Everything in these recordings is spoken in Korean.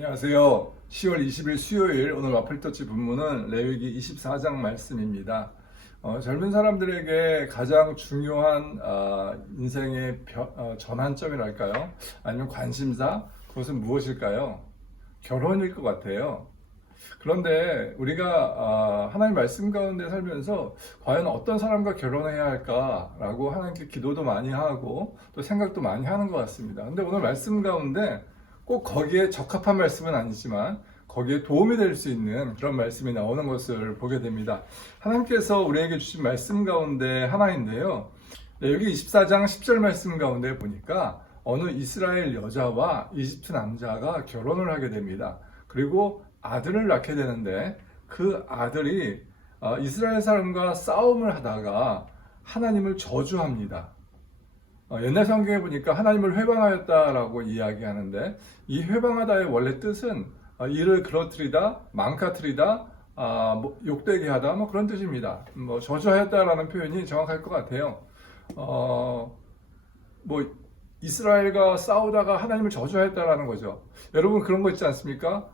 안녕하세요. 10월 20일 수요일 오늘 와플터치 본문은 레위기 24장 말씀입니다. 젊은 사람들에게 가장 중요한 인생의 전환점이랄까요? 아니면 관심사? 그것은 무엇일까요? 결혼일 것 같아요. 그런데 우리가 하나님 말씀 가운데 살면서 과연 어떤 사람과 결혼해야 할까라고 하나님께 기도도 많이 하고 또 생각도 많이 하는 것 같습니다. 근데 오늘 말씀 가운데 꼭 거기에 적합한 말씀은 아니지만 거기에 도움이 될 수 있는 그런 말씀이 나오는 것을 보게 됩니다. 하나님께서 우리에게 주신 말씀 가운데 하나인데요. 여기 24장 10절 말씀 가운데 보니까 어느 이스라엘 여자와 이집트 남자가 결혼을 하게 됩니다. 그리고 아들을 낳게 되는데 그 아들이 이스라엘 사람과 싸움을 하다가 하나님을 저주합니다. 옛날 성경에 보니까 하나님을 회방하였다라고 이야기하는데 이 회방하다의 원래 뜻은 이를 그러뜨리다, 망가뜨리다, 욕되게 하다 그런 뜻입니다. 저주하였다라는 표현이 정확할 것 같아요. 이스라엘과 싸우다가 하나님을 저주하였다라는 거죠. 여러분 그런 거 있지 않습니까?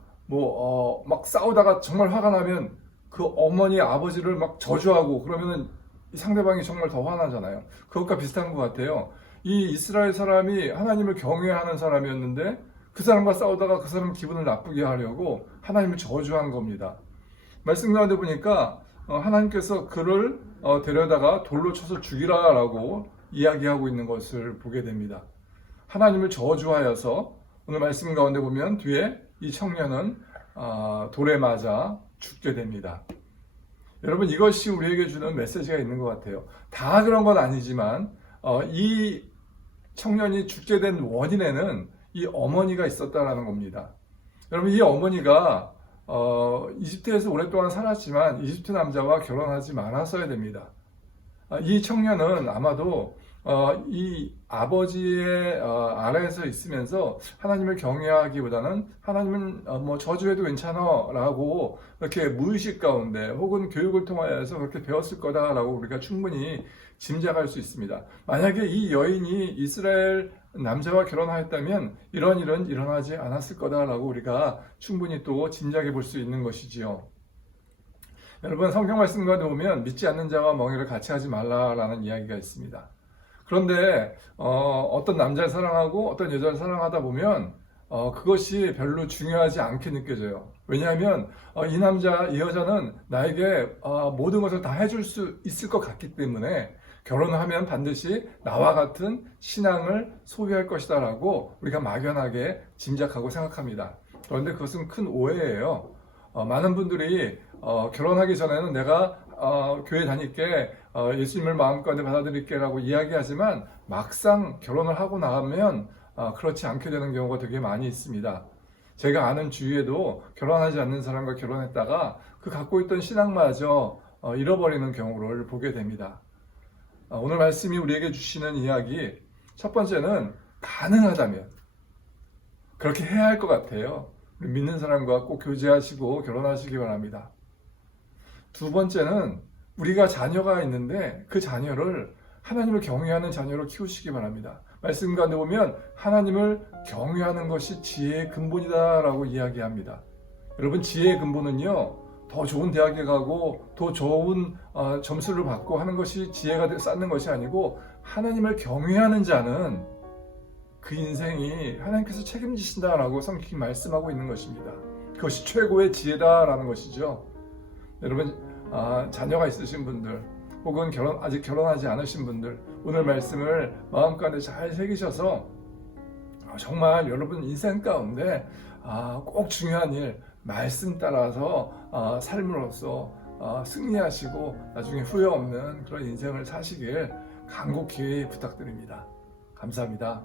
막 싸우다가 정말 화가 나면 그 어머니, 아버지를 막 저주하고 그러면은 상대방이 정말 더 화나잖아요. 그것과 비슷한 것 같아요. 이 이스라엘 사람이 하나님을 경외하는 사람이었는데 그 사람과 싸우다가 그 사람 기분을 나쁘게 하려고 하나님을 저주한 겁니다. 말씀 가운데 보니까 하나님께서 그를 데려다가 돌로 쳐서 죽이라라고 이야기하고 있는 것을 보게 됩니다. 하나님을 저주하여서 오늘 말씀 가운데 보면 뒤에 이 청년은 돌에 맞아 죽게 됩니다. 여러분 이것이 우리에게 주는 메시지가 있는 것 같아요. 다 그런 건 아니지만 이 청년이 죽게 된 원인에는 이 어머니가 있었다라는 겁니다. 여러분 이 어머니가 이집트에서 오랫동안 살았지만 이집트 남자와 결혼하지 말았어야 됩니다. 이 청년은 아마도 이 아버지의 아래에서 있으면서 하나님을 경외하기보다는 하나님은 저주해도 괜찮아 라고 이렇게 무의식 가운데 혹은 교육을 통하여서 그렇게 배웠을 거다라고 우리가 충분히 짐작할 수 있습니다. 만약에 이 여인이 이스라엘 남자와 결혼하였다면 이런 일은 일어나지 않았을 거다라고 우리가 충분히 또 짐작해 볼 수 있는 것이지요. 여러분 성경 말씀과 보면 믿지 않는 자와 멍에를 같이 하지 말라라는 이야기가 있습니다. 그런데 어떤 남자를 사랑하고 어떤 여자를 사랑하다 보면 그것이 별로 중요하지 않게 느껴져요. 왜냐하면 이 남자, 이 여자는 나에게 모든 것을 다 해줄 수 있을 것 같기 때문에 결혼을 하면 반드시 나와 같은 신앙을 소유할 것이다 라고 우리가 막연하게 짐작하고 생각합니다. 그런데 그것은 큰 오해예요. 많은 분들이 결혼하기 전에는 내가 교회 다닐게, 예수님을 마음가운데 받아들일게 라고 이야기하지만 막상 결혼을 하고 나면 그렇지 않게 되는 경우가 되게 많이 있습니다. 제가 아는 주위에도 결혼하지 않는 사람과 결혼했다가 그 갖고 있던 신앙마저 잃어버리는 경우를 보게 됩니다. 오늘 말씀이 우리에게 주시는 이야기, 첫 번째는 가능하다면 그렇게 해야 할 것 같아요. 믿는 사람과 꼭 교제하시고 결혼하시기 바랍니다. 두 번째는 우리가 자녀가 있는데 그 자녀를 하나님을 경외하는 자녀로 키우시기 바랍니다. 말씀 가운데 보면 하나님을 경외하는 것이 지혜의 근본이다 라고 이야기합니다. 여러분 지혜의 근본은요, 더 좋은 대학에 가고 더 좋은 점수를 받고 하는 것이 지혜가 쌓는 것이 아니고 하나님을 경외하는 자는 그 인생이 하나님께서 책임지신다라고 성경이 말씀하고 있는 것입니다. 그것이 최고의 지혜다라는 것이죠. 여러분 자녀가 있으신 분들 혹은 아직 결혼하지 않으신 분들 오늘 말씀을 마음가운데 잘 새기셔서 정말 여러분 인생 가운데 꼭 중요한 일 말씀 따라서 삶으로써 승리하시고 나중에 후회 없는 그런 인생을 사시길 간곡히 부탁드립니다. 감사합니다.